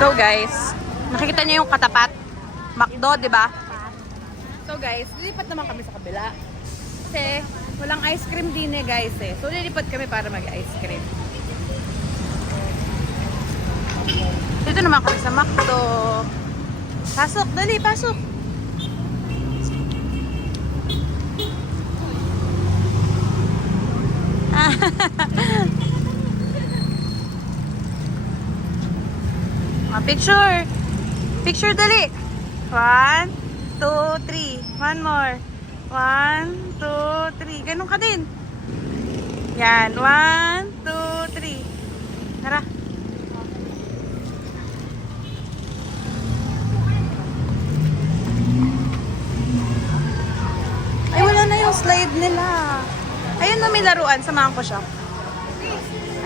So guys, nakikita niyo yung katapat McDo, di ba? So guys, lilipat naman kami sa kabila. Kasi walang ice cream din eh guys eh. So lilipat kami para mag-ice cream. Dito naman kami sa McDo. Pasok, dali, pasok. Picture. Picture dali. 1, 2, 3. One more. 1, 2, 3. Ganun ka din. Yan. 1, 2, 3. Tara. Ay, wala na yung slide nila. Ayun na may laruan. Samahan ko siya.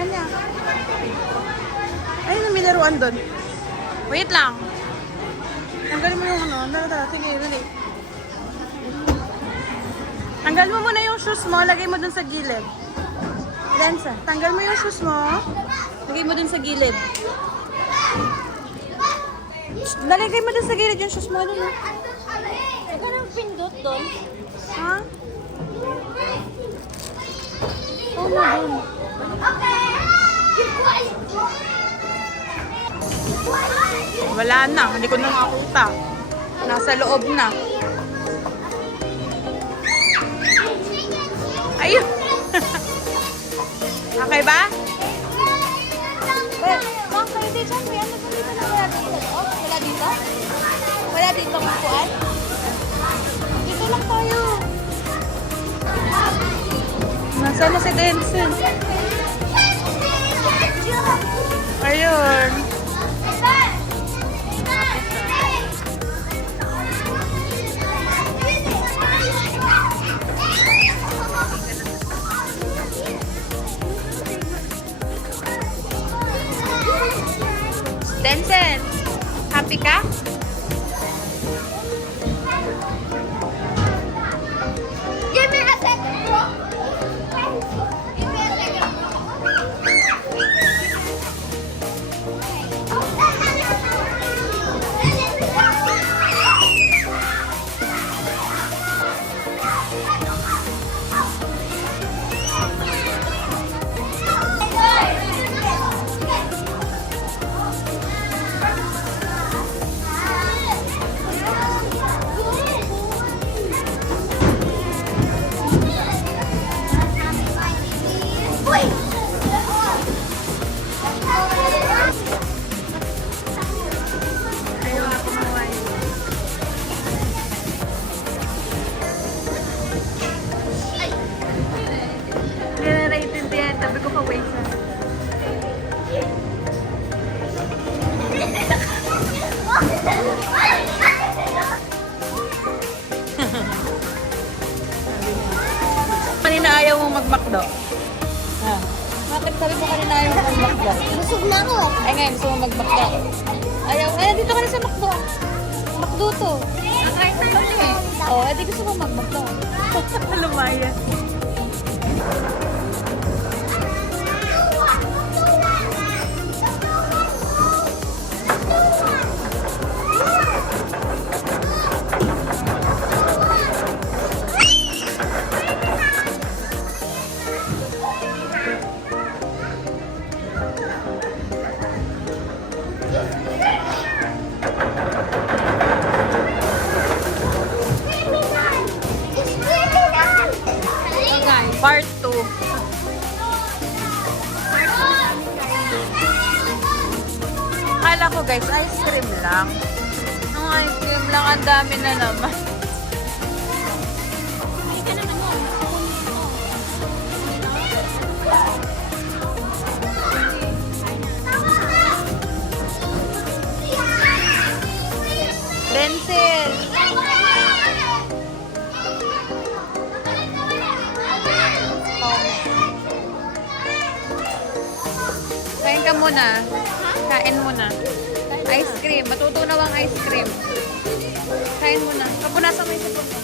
Anya? Ayun na may laruan doon. Wait lang. Tanggalin mo yung ano. Dala. Sige, dali. Tanggal mo muna yung shoes mo. Lagay mo dun sa gilid. Lensa, tanggal mo yung shoes mo. Lagay mo dun sa gilid. Lalagay mo dun sa gilid yung shoes mo. Dun, ha? Ikaw nang pindot doon. Ha? Oh my God. Wala na. Hindi ko na makakita. Nasa loob na. Ayun. Okay ba? Ma'am, kayo dito. May ano sa dito na wala dito? Oh, wala dito? Wala dito makuan? Dito lang tayo. Nasaan na si Denson? Ayun. Denson, happy ka? Give me a second. Give me a second. Hindi na naiintindihan. Sabi ko ka-wait na. Kanina ayaw mong mag-McDo. Ha? Bakit sabi mo kanina ayaw mong mag-McDo? Busog na ako. Ay ngayon, gusto mo mag-McDo. Ayaw, dito ka na sa McDo. McDo to. Kahit na yun eh. Oo, di gusto mo mag-McDo. Lumaya. Part 2. Akala ko guys, ice cream lang. Ang ice cream lang, ang dami na naman. Pencil. Kain ka muna. Kain muna. Ice cream. Matutunaw ang ice cream. Kain muna. Kapunasan mo yung sipon mo.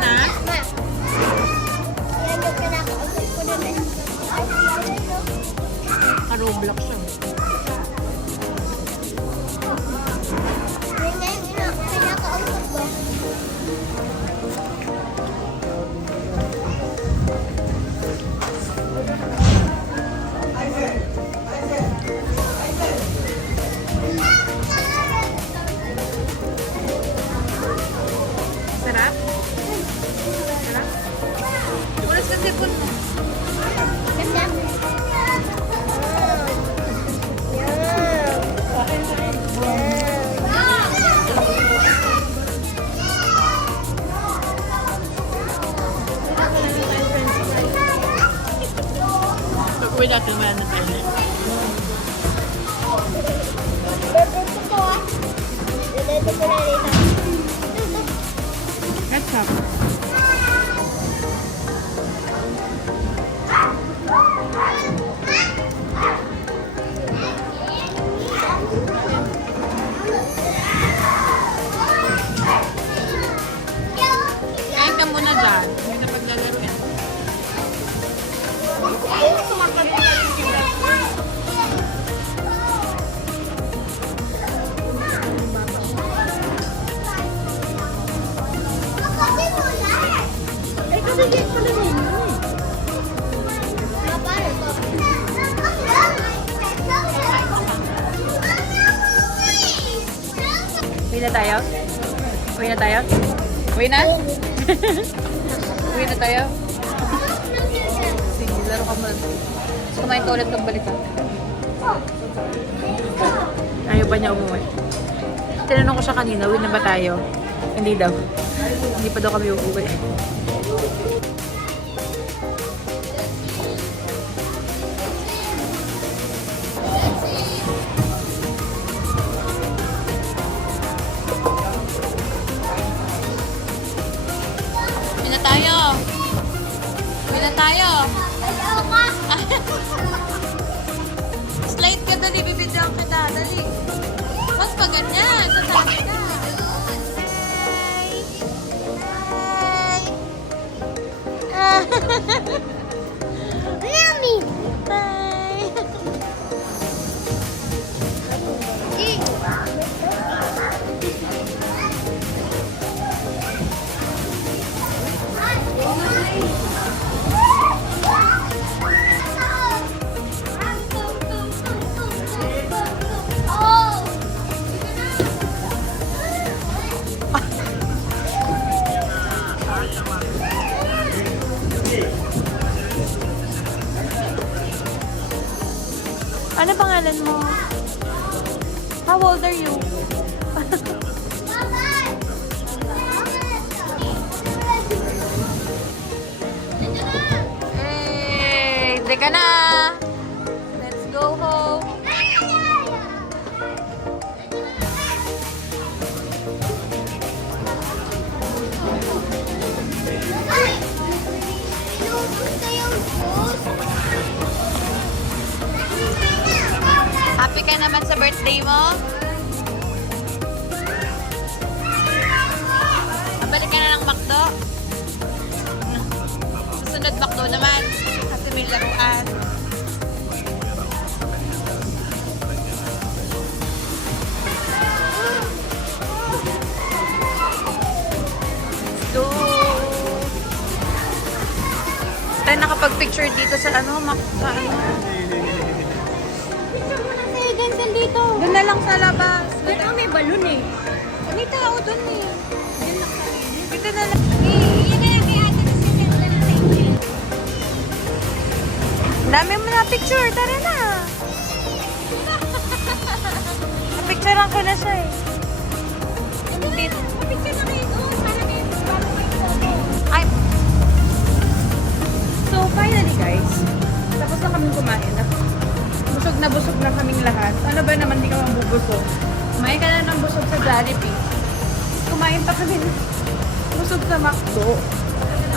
na? Ma. Yan yung kinakausap ko dun eh. Roblox siya. Yan nga yung kinakausap ko. Sarap? Sarap? Oras ka sipon mo. Ganda. Pag-uwi natin naman na tayo. Bebento ko ah. Dito ko na rin ah. That's up. Kain ka muna dyan. Hindi na paglalaroin. Eh, kasi dito pala rin yun eh. Mapare ko. Uwi na tayo? Uwi na tayo? Uwi na? Uwi na tayo? Sige, laro ka muna. Gusto kumain ka ulit pagbalik ka. Ayaw ba niya umuwi? Tinanong ko siya kanina, uwi na ba tayo? Hindi daw. Hindi pa daw kami uuwi. Uwi na tayo. Uwi na tayo. Ayaw ka. Slide ka, dali. Bibidyoan kita. Dali. Mas pa ganyan. Sasabi ka. Yummy. Bye. Ano pangalan mo? How old are you? Hey, hindi ka na. Let's go home. Happy ka naman sa birthday mo? Balik ka na ng McDo? Susunod McDo naman. Kasi may laruan. Let's go! Tayo nakapag-picture dito sa ano, sa ano. Dito. Doon na lang sa labas. Dito may balon eh. May tao doon eh. Yan lang tayo. Dito na lang. Yan na lang kay ate kasi ganda ng table. Ang dami mo na picture. Tara na. Napicturean ko na siya eh. Dito. Picture na kayo doon. Para kayo bago kayo photo. Ay. So finally guys, tapos na kaming kumain. Busog na kaming lahat. Ano ba naman di ka mabubusog? Kumain ka na ng busog sa Jollibee. Kumain pa kami ng busog sa McDo.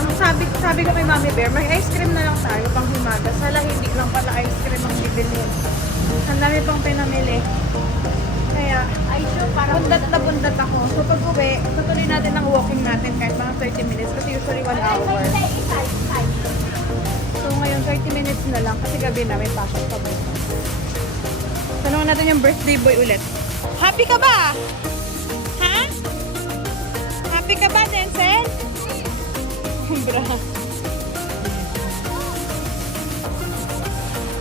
Ang sabi ko kay Mami Bear, may ice cream na lang tayo pang himagas. Hala, hindi lang pala ice cream ang bibilhin. Ang dami pang pinamili. Kaya, Ay, sure, parang bundat na bundat ako. So pag uwi, tutuloy natin ang walking natin kahit mga 30 minutes kasi usually 1 hour. So ngayon 30 minutes na lang kasi gabi na may pasok pa bukas. Tanungin natin yung birthday boy ulit. Happy ka ba? Ha? Happy ka ba, Denzel? Bra.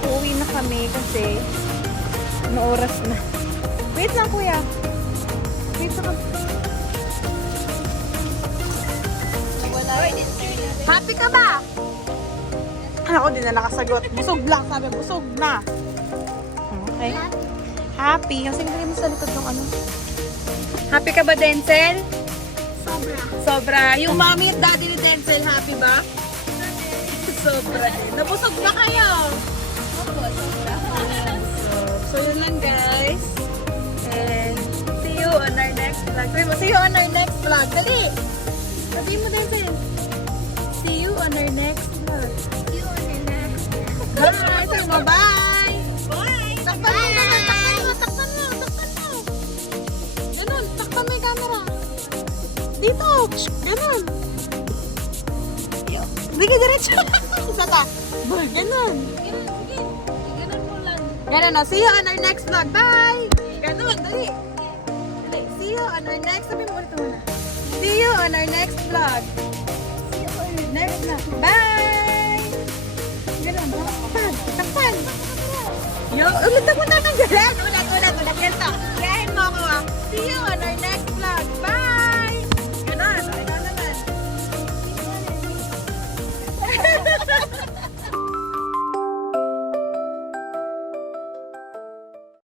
Uuwi na kami kasi ano oras na. Wait lang, kuya. Wait lang. wala. Happy ka ba? Ako din na nakasagot. Busog lang, sabi. Busog na. Okay. Happy. Kasi hindi mo sa likod ng ano. Happy ka ba, Denzel? Sobra. Sobra. Yung mommy at daddy ni Denzel, happy ba? Sobra. Nabusog na kayo. Opo, sobra. So yun lang, guys. And see you on our next vlog. See you on our next vlog. Dali! Sabihin mo, Denzel. See you on our next vlog. See you on the next. Bye! Sabi mo, bye! Bye! Takpan mo naman, takpan mo. Ganun, takpan mo yung camera. Dito, ganun. Sige, diretso. Isa ta. Ganun. Sige, ganun mo lang. Ganun, no? See you on our next vlog. Bye! Ganun, dali. Dali. See you on our next, sabi mo ulit muna. See you on our next vlog. See you on the Next vlog. Bye! Ganun, takpan. Takpan. Yo, ulit ako na ng galan. Ulit. Ganito. Gayahin mo ako, ah. See you on our next vlog. Bye!